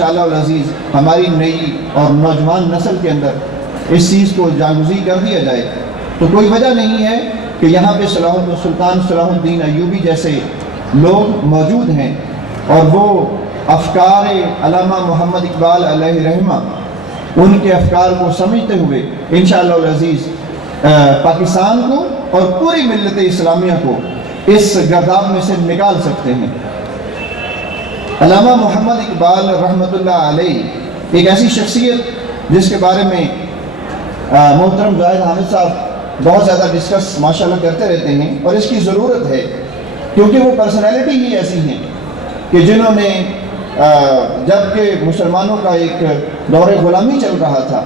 انشاءاللہ العزیز ہماری نئی اور نوجوان نسل کے اندر اس چیز کو جاگزی کر دیا جائے تو کوئی وجہ نہیں ہے کہ یہاں پہ سلطان صلاح الدین ایوبی جیسے لوگ موجود ہیں اور وہ افکار علامہ محمد اقبال علیہ رحمہ ان کے افکار کو سمجھتے ہوئے انشاءاللہ العزیز پاکستان کو اور پوری ملت اسلامیہ کو اس گرداب میں سے نکال سکتے ہیں۔ علامہ محمد اقبال رحمۃ اللہ علیہ ایک ایسی شخصیت جس کے بارے میں محترم زاہد حامد صاحب بہت زیادہ ڈسکس ماشاءاللہ کرتے رہتے ہیں اور اس کی ضرورت ہے کیونکہ وہ پرسنالٹی ہی ایسی ہیں کہ جنہوں نے جب کہ مسلمانوں کا ایک دور غلامی چل رہا تھا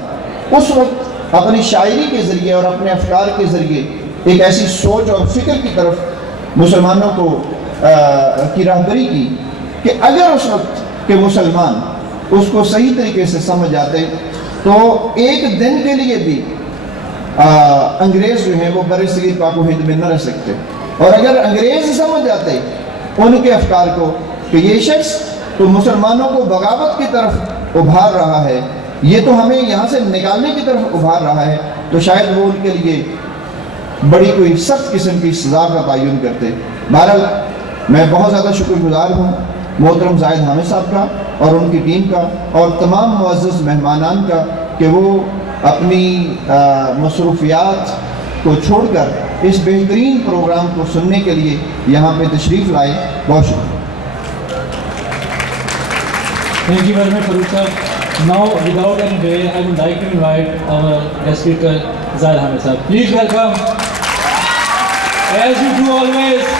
اس وقت اپنی شاعری کے ذریعے اور اپنے افکار کے ذریعے ایک ایسی سوچ اور فکر کی طرف مسلمانوں کو کی راہبری کی کہ اگر اس وقت کے مسلمان اس کو صحیح طریقے سے سمجھ جاتے تو ایک دن کے لیے بھی انگریز جو ہیں وہ بر صغیر پاک و ہند میں نہ رہ سکتے، اور اگر انگریز سمجھ جاتے ان کے افکار کو کہ یہ شخص تو مسلمانوں کو بغاوت کی طرف ابھار رہا ہے، یہ تو ہمیں یہاں سے نکالنے کی طرف ابھار رہا ہے، تو شاید وہ ان کے لیے بڑی کوئی سخت قسم کی سزا کا تعین کرتے۔ بہرحال میں بہت زیادہ شکر گزار ہوں محترم زاہد حامد صاحب کا اور ان کی ٹیم کا اور تمام معزز مہمانان کا کہ وہ اپنی مصروفیات کو چھوڑ کر اس بہترین پروگرام کو سننے کے لیے یہاں پہ تشریف لائے۔ بہت شکریہ۔ Thank you very much, Farooq sir. Now, without any delay, I would like to invite our guest speaker, Zahid Hamid sir. Please welcome, as you do always.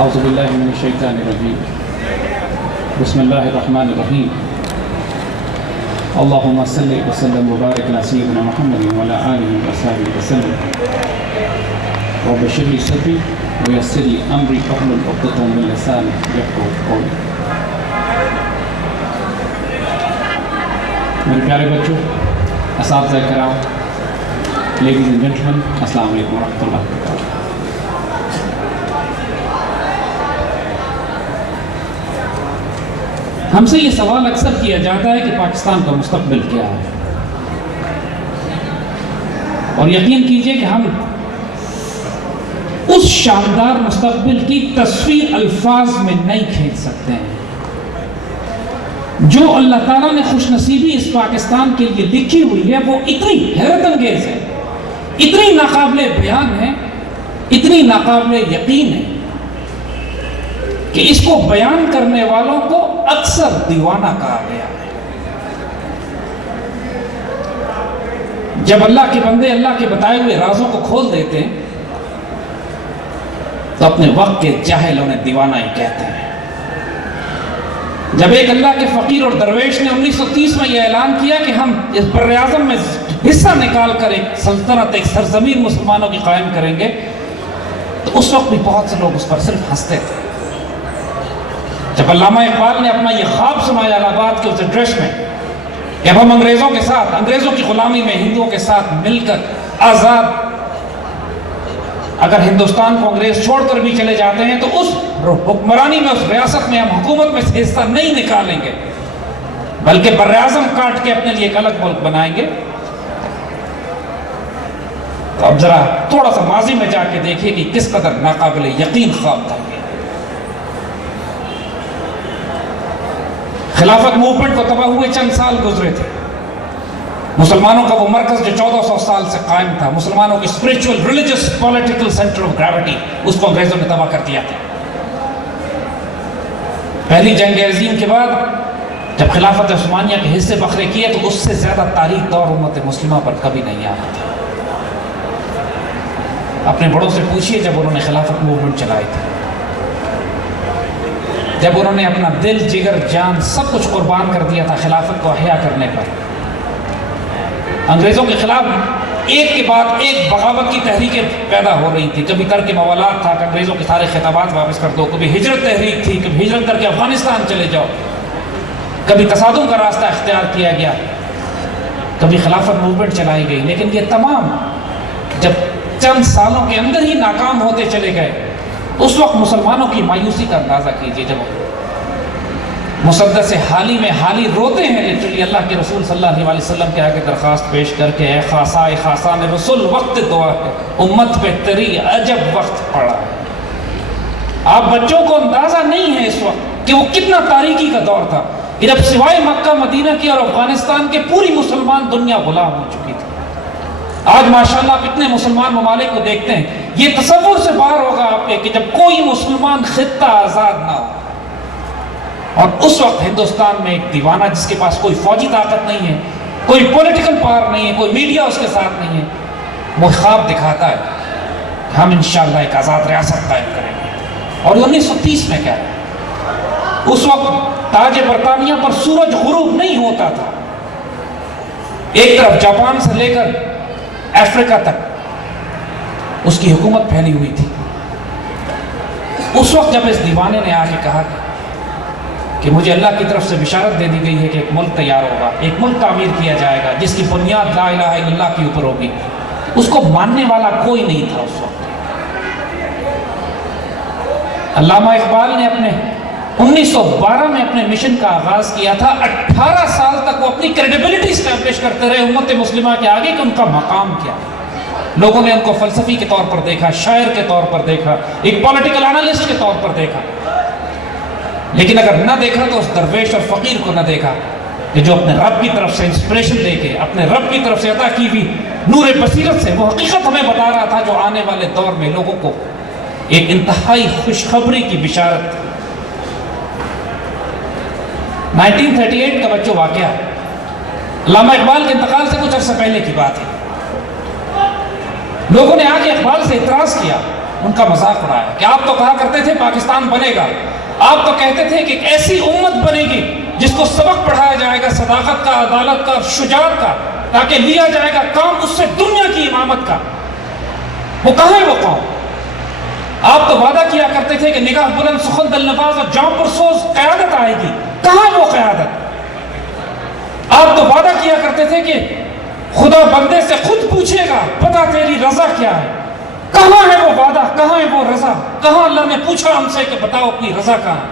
اعوذ باللہ من الشیطان الرجیم، بسم اللہ الرحمن الرحیم، اللہم صلی وسلم وبارک علی سیدنا محمد وعلی آلہ وصحبہ وسلم، رب اشرح لی صدری ویسر لی امری واحلل عقدۃ من لسانی یفقہوا قولی۔ میرے پیارے بچوں، اساتذہ کرام، لیڈیز اینڈ جینٹلمین، السلام علیکم ورحمۃ اللہ وبرکاتہ۔ ہم سے یہ سوال اکثر کیا جاتا ہے کہ پاکستان کا مستقبل کیا ہے، اور یقین کیجئے کہ ہم اس شاندار مستقبل کی تصویر الفاظ میں نہیں کھینچ سکتے ہیں جو اللہ تعالیٰ نے خوش نصیبی اس پاکستان کے لیے لکھی ہوئی ہے۔ وہ اتنی حیرت انگیز ہے، اتنی ناقابل بیان ہے، اتنی ناقابل یقین ہے کہ اس کو بیان کرنے والوں کو اکثر دیوانہ کہا گیا ہے۔ جب اللہ کے بندے اللہ کے بتائے ہوئے رازوں کو کھول دیتے ہیں تو اپنے وقت کے جاہل انہیں دیوانہ ہی کہتے ہیں۔ جب ایک اللہ کے فقیر اور درویش نے 1930 میں یہ اعلان کیا کہ ہم اس بر اعظم میں حصہ نکال کر ایک سلطنت، ایک سرزمین مسلمانوں کی قائم کریں گے، تو اس وقت بھی بہت سے لوگ اس پر صرف ہنستے تھے۔ جب علامہ اقبال نے اپنا یہ خواب سنایا الہ آباد کے اس ایڈریس میں کہ اب ہم انگریزوں کے ساتھ، انگریزوں کی غلامی میں ہندوؤں کے ساتھ مل کر آزاد، اگر ہندوستان کو انگریز چھوڑ کر بھی چلے جاتے ہیں تو اس حکمرانی میں، اس ریاست میں ہم حکومت میں سے حصہ نہیں نکالیں گے بلکہ بر اعظم کاٹ کے اپنے لیے ایک الگ ملک بنائیں گے، تو اب ذرا تھوڑا سا ماضی میں جا کے دیکھیے کہ کس قدر ناقابل یقین خواب تھا۔ خلافت موومنٹ کو تباہ ہوئے چند سال گزرے تھے، مسلمانوں کا وہ مرکز جو 1400 سال سے قائم تھا، مسلمانوں کی spiritual, religious, political centre of gravity, اس کو انگریزوں نے تباہ کر دیا تھا۔ پہلی جنگ عظیم کے بعد جب خلافت عثمانیہ کے حصے بکھرے کیے تو اس سے زیادہ تاریخ دور امت مسلمہ پر کبھی نہیں آیا تھا۔ اپنے بڑوں سے پوچھئے جب انہوں نے خلافت موومنٹ چلائی تھی، جب انہوں نے اپنا دل، جگر، جان سب کچھ قربان کر دیا تھا خلافت کو احیا کرنے پر، انگریزوں کے خلاف ایک کے بعد ایک بغاوت کی تحریکیں پیدا ہو رہی تھی. کبھی ترک موالات تھا کہ انگریزوں کے سارے خطابات واپس کر دو, کبھی ہجرت تحریک تھی, کبھی ہجرت کر کے افغانستان چلے جاؤ, کبھی تصادم کا راستہ اختیار کیا گیا, کبھی خلافت موومنٹ چلائی گئی. لیکن یہ تمام جب چند سالوں کے اندر ہی ناکام ہوتے چلے گئے, اس وقت مسلمانوں کی مایوسی کا اندازہ کیجیے. جب مسدس حالی میں حالی روتے ہیں لٹرلی اللہ کے رسول صلی اللہ علیہ وسلم کے آگے درخواست پیش کر کے, اے خاصائے خاصان رسول وقت دعا ہے, امت پہ تری عجب وقت پڑا ہے. آپ بچوں کو اندازہ نہیں ہے اس وقت کہ وہ کتنا تاریکی کا دور تھا, کہ جب سوائے مکہ مدینہ کی اور افغانستان کے پوری مسلمان دنیا غلام ہو چکی تھی. آج ماشاءاللہ آپ اتنے مسلمان ممالک کو دیکھتے ہیں, یہ تصور سے باہر ہوگا آپ کے کہ جب کوئی مسلمان خطہ آزاد نہ ہو. اور اس وقت ہندوستان میں ایک دیوانہ جس کے پاس کوئی فوجی طاقت نہیں ہے, کوئی پولیٹیکل پاور نہیں ہے, کوئی میڈیا اس کے ساتھ نہیں ہے, وہ خواب دکھاتا ہے کہ ہم انشاءاللہ ایک آزاد ریاست قائم کریں گے. اور 1930 میں کیا ہے, اس وقت تاج برطانیہ پر سورج غروب نہیں ہوتا تھا. ایک طرف جاپان سے لے کر افریقہ تک اس کی حکومت پھیلی ہوئی تھی. اس وقت جب اس دیوانے نے آ کے کہا کہ مجھے اللہ کی طرف سے بشارت دے دی گئی ہے کہ ایک ملک تیار ہوگا, ایک ملک تعمیر کیا جائے گا جس کی بنیاد لا الہ الا اللہ کے اوپر ہوگی, اس کو ماننے والا کوئی نہیں تھا اس وقت. علامہ اقبال نے اپنے 1912 میں اپنے مشن کا آغاز کیا تھا. 18 سال تک وہ اپنی کریڈیبلٹی اسٹیبلش کرتے رہے امت مسلمہ کے آگے کہ ان کا مقام کیا. لوگوں نے ان کو فلسفی کے طور پر دیکھا, شاعر کے طور پر دیکھا, ایک پولیٹیکل انالسٹ کے طور پر دیکھا. لیکن اگر نہ دیکھا تو اس درویش اور فقیر کو نہ دیکھا کہ جو اپنے رب کی طرف سے انسپریشن لے کے, اپنے رب کی طرف سے عطا کی ہوئی نور بصیرت سے وہ حقیقت ہمیں بتا رہا تھا جو آنے والے دور میں لوگوں کو ایک انتہائی خوشخبری کی بشارت. 1938 کا بچوں واقعہ ہے. علامہ اقبال کے انتقال سے کچھ عرصہ پہلے کی بات ہے. لوگوں نے آ کے اقبال سے اعتراض کیا, ان کا مذاق اڑایا کہ آپ تو کہا کرتے تھے پاکستان بنے گا, آپ تو کہتے تھے کہ ایک ایسی امت بنے گی جس کو سبق پڑھایا جائے گا صداقت کا, عدالت کا, شجاعت کا, تاکہ لیا جائے گا کام اس سے دنیا کی امامت کا. وہ کہاں ہے وہ قوم؟ آپ تو وعدہ کیا کرتے تھے کہ نگاہ بلند, سخن دل نواز اور جاں پرسوز قیادت آئے گی. کہاں وہ قیادت؟ آپ تو وعدہ کیا کرتے تھے کہ خدا بندے سے خود پوچھے گا پتا تیری رضا کیا ہے. کہاں ہے وہ وعدہ, کہاں ہے وہ رضا؟ کہاں اللہ نے پوچھا ہم سے کہ بتاؤ اپنی رضا کہاں؟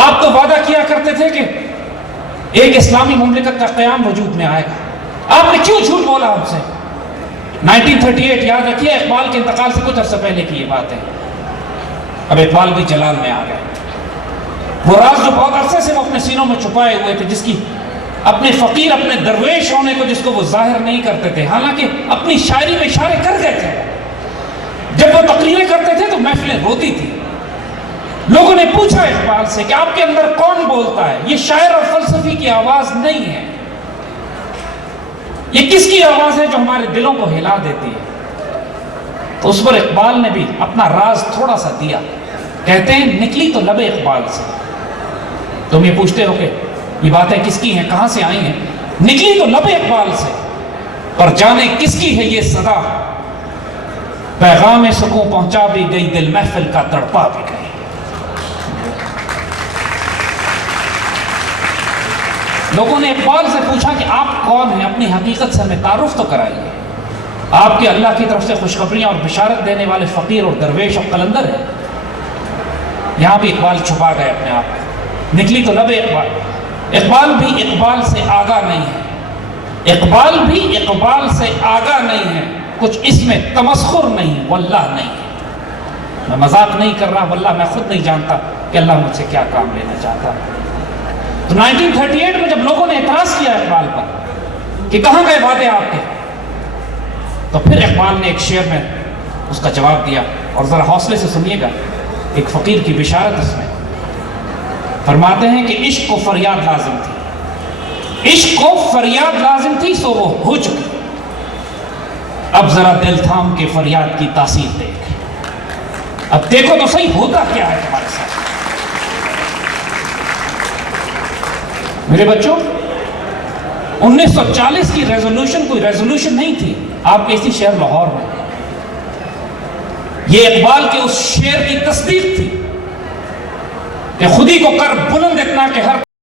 آپ تو وعدہ کیا کرتے تھے کہ ایک اسلامی مملکت کا قیام وجود میں آئے گا. آپ نے کیوں جھوٹ بولا ہم سے؟ 1938 یاد رکھیے, اقبال کے انتقال سے کچھ عرصہ پہلے کی یہ بات ہے. اب اقبال بھی جلال میں آ گئے. وہ راز جو بہت عرصے سے وہ اپنے سینوں میں چھپائے ہوئے تھے, جس کی اپنے فقیر, اپنے درویش ہونے کو جس کو وہ ظاہر نہیں کرتے تھے, حالانکہ اپنی شاعری میں اشارے کر گئے تھے. جب وہ تقریریں کرتے تھے تو محفلیں روتی تھی. لوگوں نے پوچھا اقبال سے کہ آپ کے اندر کون بولتا ہے؟ یہ شاعر اور فلسفی کی آواز نہیں ہے, یہ کس کی آواز ہے جو ہمارے دلوں کو ہلا دیتی ہے؟ تو اس پر اقبال نے بھی اپنا راز تھوڑا سا دیا. کہتے ہیں نکلی تو لب اقبال سے. تم یہ پوچھتے ہو کہ یہ باتیں کس کی ہیں, کہاں سے آئی ہیں؟ نکلی تو لب اقبال سے, پر جانے کس کی ہے یہ صدا. پیغام سکون پہنچا بھی گئی, دل محفل کا تڑپا بھی گئی. لوگوں نے اقبال سے پوچھا کہ آپ کون ہیں, اپنی حقیقت سے ہمیں تعارف تو کرائیے. آپ کے اللہ کی طرف سے خوشخبریاں اور بشارت دینے والے فقیر اور درویش اور قلندر ہیں. یہاں بھی اقبال چھپا گئے اپنے آپ کو. نکلی تو لب اقبال. اقبال بھی اقبال سے آگاہ نہیں ہے, اقبال بھی اقبال سے آگاہ نہیں ہے. کچھ اس میں تمسخر نہیں, واللہ نہیں. میں مذاق نہیں کر رہا, واللہ میں خود نہیں جانتا کہ اللہ مجھ سے کیا کام لینا چاہتا. تو 1938 میں جب لوگوں نے اعتراض کیا اقبال پر کہ کہاں گئے وعدے آپ کے, تو پھر اقبال نے ایک شعر میں اس کا جواب دیا. اور ذرا حوصلے سے سنیے گا, ایک فقیر کی بشارت اس میں. فرماتے ہیں کہ عشق کو فریاد لازم تھی, عشق کو فریاد لازم تھی, سو وہ ہو چکی. اب ذرا دل تھام کے فریاد کی تاثیر دیکھ. اب دیکھو تو صحیح ہوتا کیا ہے تمہارے ساتھ. میرے بچوں, 1940 کی ریزولوشن کوئی ریزولوشن نہیں تھی آپ کے اسی شہر لاہور میں. یہ اقبال کے اس شعر کی تصدیق تھی کہ خودی کو کر بلند اتنا کہ ہر